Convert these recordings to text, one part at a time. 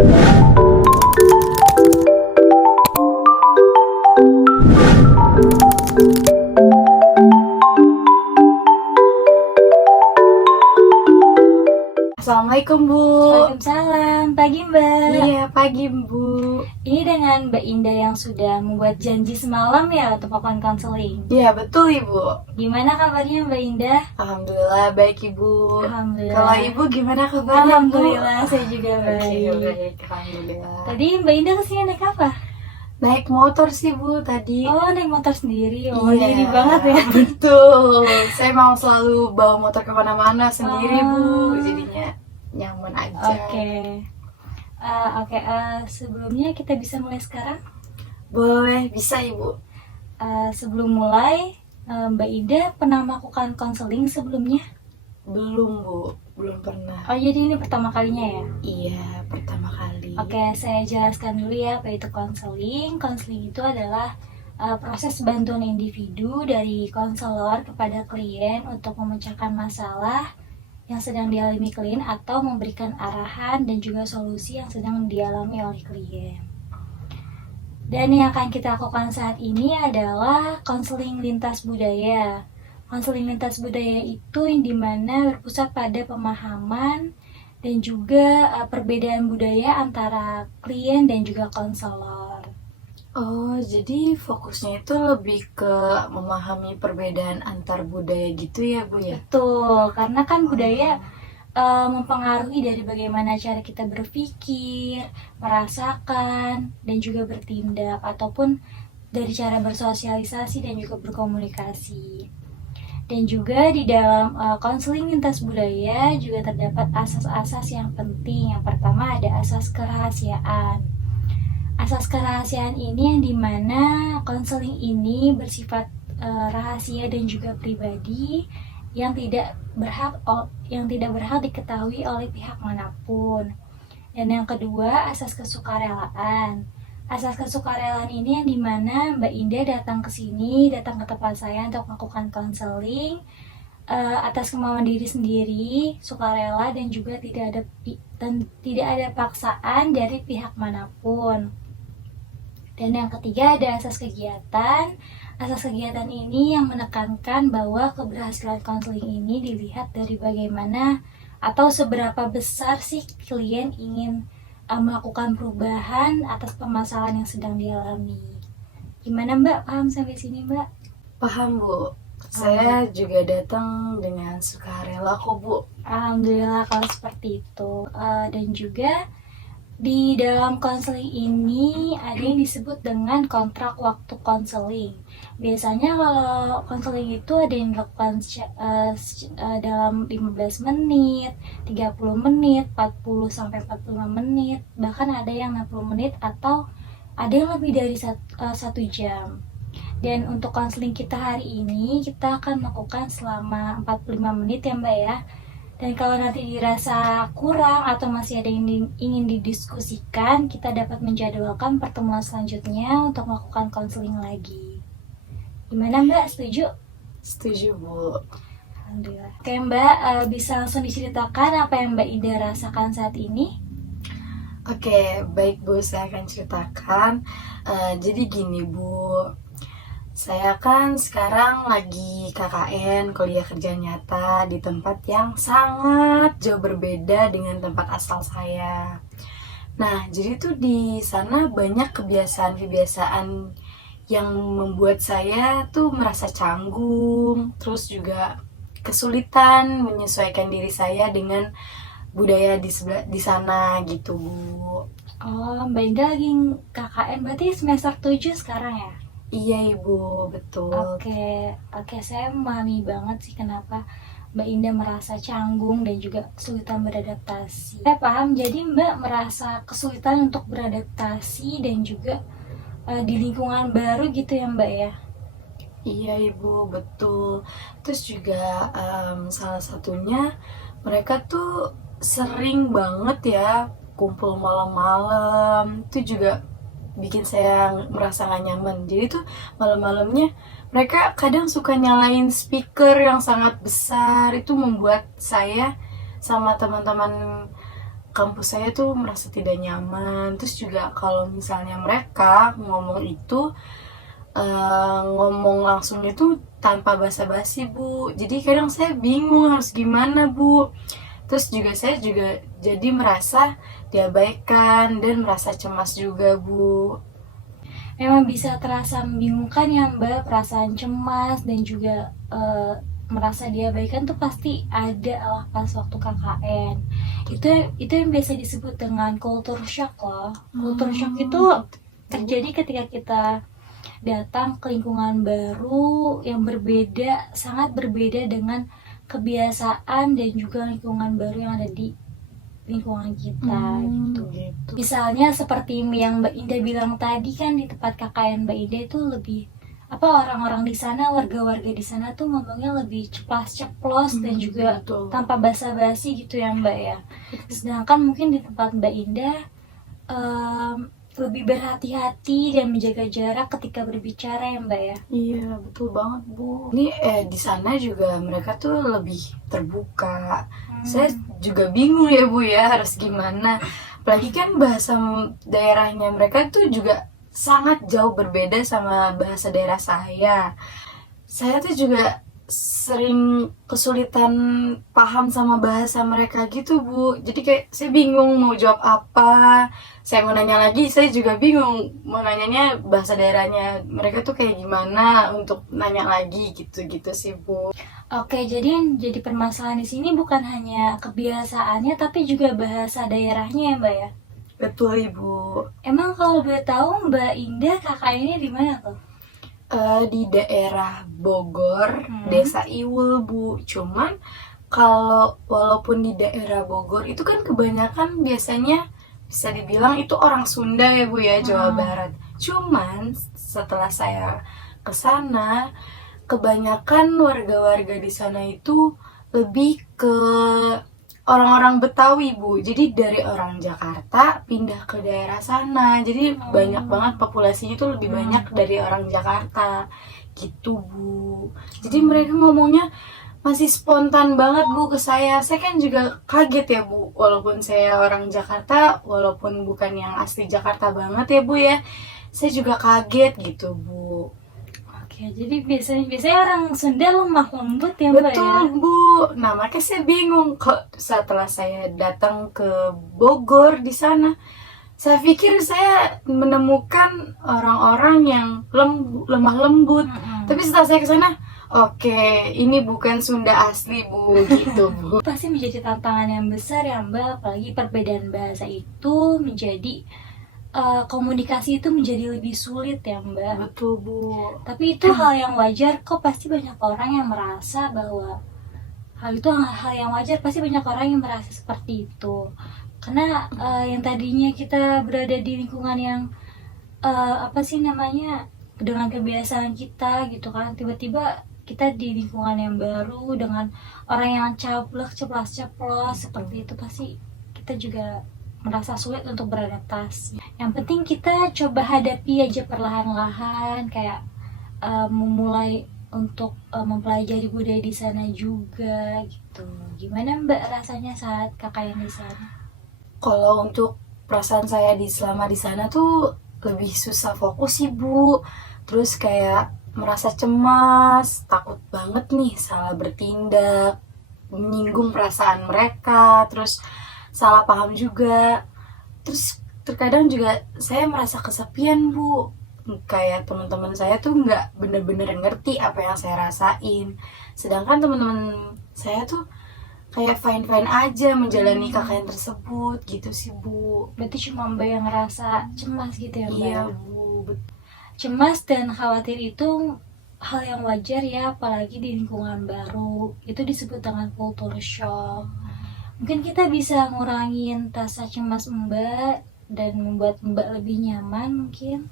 Assalamualaikum Bu. Waalaikumsalam, pagi Mbak. Iya pagi Bu. Ini dengan Mbak Indah yang sudah membuat janji semalam ya untuk melakukan konseling. Iya betul Ibu. Gimana kabarnya Mbak Indah? Alhamdulillah baik Ibu. Alhamdulillah. Kalau Ibu gimana kabarnya Bu? Alhamdulillah, saya juga baik. Oke, baik. Alhamdulillah. Tadi Mbak Indah kesini naik apa? Naik motor sih Bu tadi. Oh, naik motor sendiri. Oh, Iya, ini banget ya. Betul. Saya mau selalu bawa motor kemana-mana sendiri Bu. Oh. Jadinya nyaman aja. Oke. Sebelumnya kita bisa mulai sekarang. Boleh, bisa Ibu. Sebelum mulai, Mbak Indah pernah melakukan konseling sebelumnya? Belum Bu, belum pernah. Oh, jadi ini pertama kalinya ya? Iya, pertama kali. Oke, saya jelaskan dulu ya apa itu konseling. Konseling itu adalah proses bantuan individu dari konselor kepada klien untuk memecahkan masalah yang sedang dialami klien atau memberikan arahan dan juga solusi yang sedang dialami oleh klien. Dan yang akan kita lakukan saat ini adalah konseling lintas budaya. Konseling lintas budaya itu yang dimana berpusat pada pemahaman dan juga perbedaan budaya antara klien dan juga konselor. Oh, jadi fokusnya itu lebih ke memahami perbedaan antar budaya gitu ya, Bu ya? Betul, karena kan budaya mempengaruhi dari bagaimana cara kita berpikir, merasakan, dan juga bertindak, ataupun dari cara bersosialisasi dan juga berkomunikasi. Dan juga di dalam konseling lintas budaya juga terdapat asas-asas yang penting. Yang pertama ada asas kerahasiaan. Asas kerahasiaan ini yang dimana konseling ini bersifat rahasia dan juga pribadi yang tidak berhak diketahui oleh pihak manapun. Dan yang kedua asas kesukarelaan. Asas kesukarelaan ini yang dimana Mbak Indah datang ke tempat saya untuk melakukan konseling atas kemauan diri sendiri, sukarela dan juga tidak ada paksaan dari pihak manapun. Dan yang ketiga ada asas kegiatan. Asas kegiatan ini yang menekankan bahwa keberhasilan konseling ini dilihat dari bagaimana atau seberapa besar sih klien ingin melakukan perubahan atas permasalahan yang sedang dialami. Gimana Mbak? Paham sampai sini Mbak? Paham Bu. Saya juga datang dengan sukarela kok Bu. Alhamdulillah kalau seperti itu. Dan juga di dalam konseling ini ada yang disebut dengan kontrak waktu konseling. Biasanya kalau konseling itu ada yang dilakukan dalam 15 menit, 30 menit, 40 sampai 45 menit, bahkan ada yang 60 menit atau ada yang lebih dari 1 jam. Dan untuk konseling kita hari ini kita akan melakukan selama 45 menit ya Mbak ya. Dan kalau nanti dirasa kurang atau masih ada yang ingin didiskusikan, kita dapat menjadwalkan pertemuan selanjutnya untuk melakukan konseling lagi. Gimana Mbak? Setuju? Setuju Bu. Alhamdulillah. Oke Mbak, bisa langsung diceritakan apa yang Mbak Indah rasakan saat ini? Oke, baik Bu, saya akan ceritakan. Jadi gini Bu, saya kan sekarang lagi KKN, kuliah kerja nyata di tempat yang sangat jauh berbeda dengan tempat asal saya. Nah, jadi tuh di sana banyak kebiasaan-kebiasaan yang membuat saya tuh merasa canggung, terus juga kesulitan menyesuaikan diri saya dengan budaya di sana gitu Bu. Oh, Mbak Indah lagi KKN berarti semester 7 sekarang ya? Iya Ibu, betul. Oke, saya memahami banget sih kenapa Mbak Indah merasa canggung dan juga kesulitan beradaptasi. Saya paham, jadi Mbak merasa kesulitan untuk beradaptasi dan juga di lingkungan baru gitu ya Mbak ya? Iya Ibu, betul. Terus juga salah satunya mereka tuh sering banget ya kumpul malam-malam. Itu juga bikin saya merasa gak nyaman. Jadi tuh malam-malamnya mereka kadang suka nyalain speaker yang sangat besar. Itu membuat saya sama teman-teman kampus saya tuh merasa tidak nyaman. Terus juga kalau misalnya mereka ngomong itu ngomong langsung itu tanpa basa-basi Bu, jadi kadang saya bingung harus gimana Bu. Terus juga saya juga jadi merasa diabaikan dan merasa cemas juga Bu. Memang bisa terasa membingungkan ya Mbak, perasaan cemas dan juga merasa diabaikan tuh pasti ada lah pas waktu KKN. Itu yang biasa disebut dengan culture shock loh. Culture shock itu terjadi ketika kita datang ke lingkungan baru yang berbeda, sangat berbeda dengan kebiasaan dan juga lingkungan baru yang ada di lingkungan kita gitu. Misalnya seperti yang Mbak Indah bilang tadi kan, di tempat KKN Mbak Indah itu lebih orang-orang di sana, warga-warga di sana tuh ngomongnya lebih ceplas-ceplos dan juga betul. tanpa basa-basi gitu ya Mbak ya. Sedangkan mungkin di tempat Mbak Indah lebih berhati-hati dan menjaga jarak ketika berbicara ya Mbak ya. Iya betul banget Bu. Ini di sana juga mereka tuh lebih terbuka. Saya juga bingung ya Bu ya harus gimana. Apalagi kan bahasa daerahnya mereka tuh juga sangat jauh berbeda sama bahasa daerah saya. Saya tuh juga sering kesulitan paham sama bahasa mereka gitu Bu. Jadi kayak saya bingung mau jawab apa. Saya mau nanya lagi, saya juga bingung mau nanyanya bahasa daerahnya mereka tuh kayak gimana untuk nanya lagi gitu-gitu sih Bu. Oke, jadi yang jadi permasalahan di sini bukan hanya kebiasaannya tapi juga bahasa daerahnya ya Mbak ya. Betul Ibu. Emang kalau boleh tahu Mbak Indah KKN-nya di mana tuh? Di daerah Bogor, Desa Iwul Bu. Cuman kalau walaupun di daerah Bogor itu kan kebanyakan biasanya bisa dibilang itu orang Sunda ya Bu ya, Jawa Barat. Cuman setelah saya ke sana, kebanyakan warga-warga di sana itu lebih ke orang-orang Betawi Bu. Jadi dari orang Jakarta pindah ke daerah sana. Jadi banyak banget populasinya itu lebih banyak dari orang Jakarta gitu Bu. Jadi mereka ngomongnya masih spontan banget Bu ke saya. Saya kan juga kaget ya Bu. Walaupun saya orang Jakarta, walaupun bukan yang asli Jakarta banget ya Bu ya, saya juga kaget gitu Bu. Oke, jadi biasanya orang Sunda lemah lembut ya Mbak ya? Betul Bu. Nah makanya saya bingung kok setelah saya datang ke Bogor di sana. Saya pikir saya menemukan orang-orang yang lemah lembut. Tapi setelah saya ke sana, oke, ini bukan Sunda asli Bu, gitu Bu. Pasti menjadi tantangan yang besar ya Mbak, apalagi perbedaan bahasa itu menjadi komunikasi itu menjadi lebih sulit ya Mbak. Betul Bu. Tapi itu hal yang wajar kok, pasti banyak orang yang merasa bahwa hal itu hal yang wajar, pasti banyak orang yang merasa seperti itu. Karena yang tadinya kita berada di lingkungan yang dengan kebiasaan kita gitu kan, tiba-tiba kita di lingkungan yang baru dengan orang yang ceplas-ceplos seperti itu, pasti kita juga merasa sulit untuk beradaptasi. Yang penting kita coba hadapi aja perlahan-lahan, kayak memulai untuk mempelajari budaya di sana juga gitu. Gimana Mbak rasanya saat KKN di sana? Kalau untuk perasaan saya selama di sana tuh lebih susah fokus sih Bu. Terus kayak merasa cemas, takut banget nih salah bertindak, menyinggung perasaan mereka, terus salah paham juga. Terus terkadang juga saya merasa kesepian Bu. Kayak teman-teman saya tuh nggak bener-bener ngerti apa yang saya rasain. Sedangkan teman-teman saya tuh kayak fine-fine aja menjalani KKN tersebut gitu sih Bu. Berarti cuma Mbak yang ngerasa cemas gitu ya Mbak? Iya Bu. Cemas dan khawatir itu hal yang wajar ya, apalagi di lingkungan baru. Itu disebut dengan culture shock. Mungkin kita bisa ngurangin rasa cemas Mbak dan membuat Mbak lebih nyaman mungkin.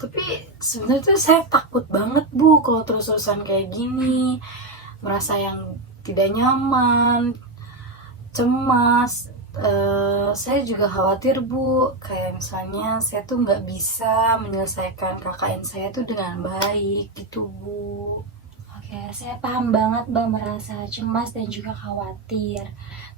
Tapi sebenarnya tuh saya takut banget Bu kalau terus-terusan kayak gini, merasa yang tidak nyaman, cemas. Saya juga khawatir Bu, kayak misalnya saya tuh nggak bisa menyelesaikan KKN saya tuh dengan baik gitu Bu. Oke, Oke, saya paham banget Mbak merasa cemas dan juga khawatir.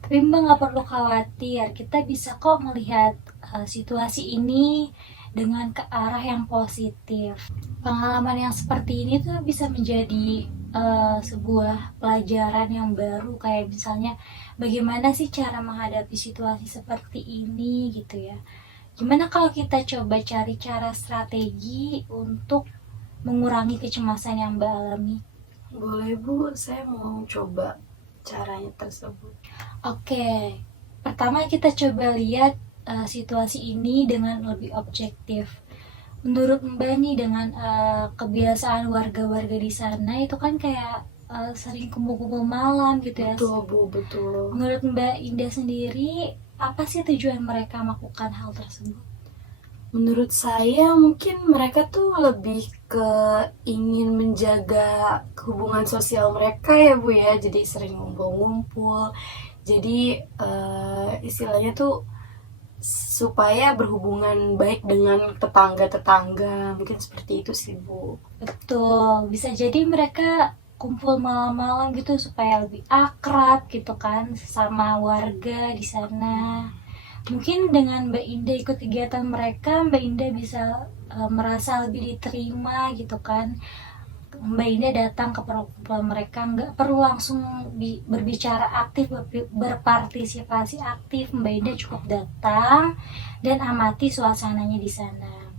Tapi Mbak nggak perlu khawatir, kita bisa kok melihat situasi ini dengan ke arah yang positif. Pengalaman yang seperti ini tuh bisa menjadi sebuah pelajaran yang baru, kayak misalnya bagaimana sih cara menghadapi situasi seperti ini gitu ya. Gimana kalau kita coba cari cara strategi untuk mengurangi kecemasan yang Mbak alami? Boleh Bu, saya mau coba caranya tersebut. Oke, pertama kita coba lihat situasi ini dengan lebih objektif. Menurut Mbak nih, dengan kebiasaan warga-warga di sana itu kan kayak sering kumpul-kumpul malam gitu ya. Betul Bu, betul. Menurut Mbak Indah sendiri, apa sih tujuan mereka melakukan hal tersebut? Menurut saya mungkin mereka tuh lebih ke ingin menjaga hubungan sosial mereka ya Bu ya, jadi sering ngumpul-ngumpul. Jadi istilahnya tuh supaya berhubungan baik dengan tetangga-tetangga, mungkin seperti itu sih Bu. Betul, bisa jadi mereka kumpul malam-malam gitu supaya lebih akrab gitu kan sama warga di sana. Mungkin dengan Mbak Indah ikut kegiatan mereka, Mbak Indah bisa merasa lebih diterima gitu kan. Mbak Indah datang ke perkumpulan mereka, nggak perlu langsung berbicara aktif, berpartisipasi aktif. Mbak Indah cukup datang dan amati suasananya di sana.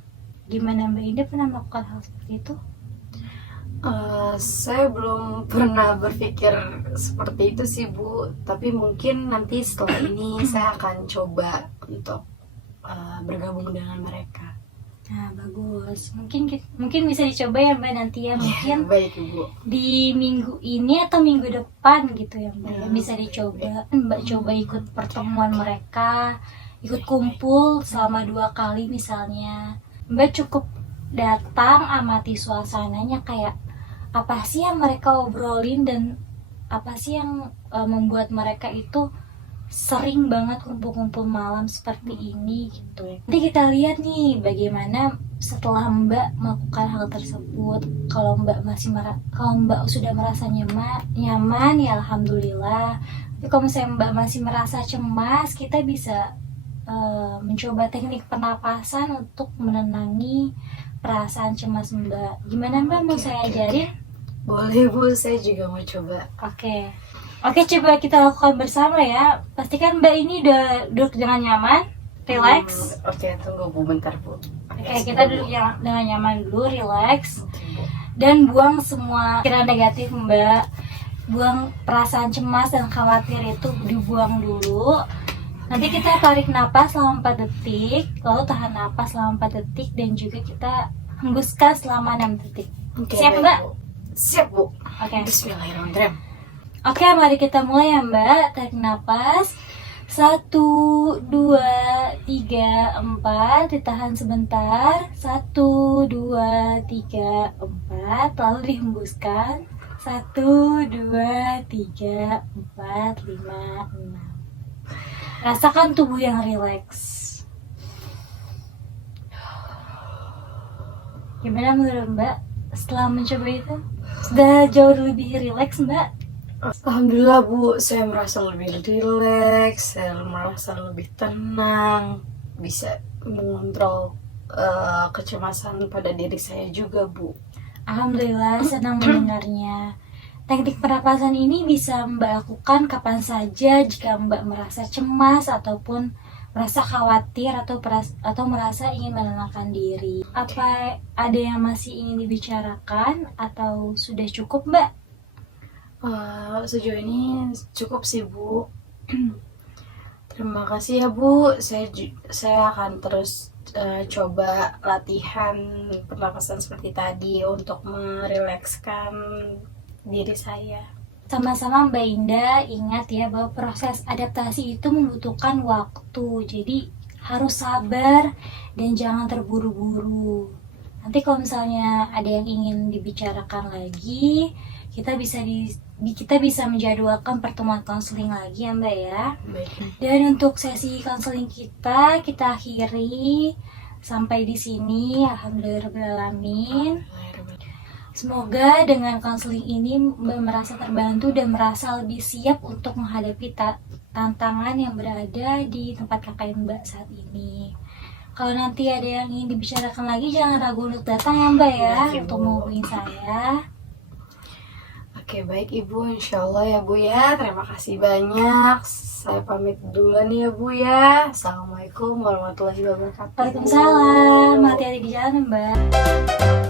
Gimana Mbak Indah, pernah melakukan hal seperti itu? Saya belum pernah berpikir seperti itu sih Bu, tapi mungkin nanti setelah ini saya akan coba untuk bergabung dengan mereka. Nah, bagus. Mungkin bisa dicoba ya Mbak nanti ya. Mungkin Baik Bu. di minggu ini atau minggu depan gitu ya Mbak ya. Bisa dicoba. Mbak coba ikut pertemuan mereka, ikut kumpul selama 2 kali misalnya. Mbak cukup datang, amati suasananya, kayak apa sih yang mereka obrolin dan apa sih yang membuat mereka itu sering banget kumpul-kumpul malam seperti ini gitu. Nanti kita lihat nih bagaimana setelah Mbak melakukan hal tersebut. Kalau Mbak sudah merasa nyaman ya alhamdulillah. Tapi kalau misalnya Mbak masih merasa cemas, kita bisa mencoba teknik pernapasan untuk menenangi perasaan cemas Mbak. Gimana Mbak, mau saya ajarin? Boleh Bu, saya juga mau coba. Oke, coba kita lakukan bersama ya. Pastikan Mbak ini udah duduk dengan nyaman, relax. Oke, tunggu Bu, bentar Bu. Oke, kita duduk dengan nyaman dulu, relax. Oke, Bu. Dan buang semua pikiran negatif Mbak. Buang perasaan cemas dan khawatir itu dibuang dulu. Nanti kita tarik napas selama 4 detik, lalu tahan napas selama 4 detik, dan juga kita hembuskan selama 6 detik. Siap baik, Mbak? Bu. Siap Bu. Oke. Bismillahirrahmanirrahim. Oke, mari kita mulai ya Mbak. Tarik napas 1, 2, 3, 4. Ditahan sebentar 1, 2, 3, 4. Lalu dihembuskan 1, 2, 3, 4, 5, 6. Rasakan tubuh yang rileks. Gimana menurut Mbak setelah mencoba itu? Sudah jauh lebih rileks Mbak? Alhamdulillah Bu, saya merasa lebih rileks, saya merasa lebih tenang, bisa mengontrol kecemasan pada diri saya juga Bu. Alhamdulillah, senang mendengarnya. Teknik pernapasan ini bisa Mbak lakukan kapan saja jika Mbak merasa cemas ataupun merasa khawatir atau merasa ingin menenangkan diri. Apa ada yang masih ingin dibicarakan atau sudah cukup Mbak? Sejauh ini cukup sih Bu. Terima kasih ya Bu. Saya akan terus coba latihan pernapasan seperti tadi untuk merilekskan diri saya. Sama-sama Mbak Indah, ingat ya bahwa proses adaptasi itu membutuhkan waktu. Jadi harus sabar dan jangan terburu-buru. Nanti kalau misalnya ada yang ingin dibicarakan lagi, kita bisa menjadwalkan pertemuan konseling lagi ya Mbak ya. Baik. Dan untuk sesi konseling kita akhiri sampai di sini. Alhamdulillahirobbilalamin. Semoga dengan konseling ini Mbak merasa terbantu dan merasa lebih siap untuk menghadapi tantangan yang berada di tempat KKN Mbak saat ini. Kalau nanti ada yang ingin dibicarakan lagi, jangan ragu untuk datang ya Mbak ya, Oke, untuk Bu. menghubungi saya. Oke, baik Ibu, insya Allah ya Bu ya. Terima kasih banyak. Saya pamit duluan ya Bu ya. Assalamualaikum warahmatullahi wabarakatuh. Waalaikumsalam, hati-hati di jalan Mbak.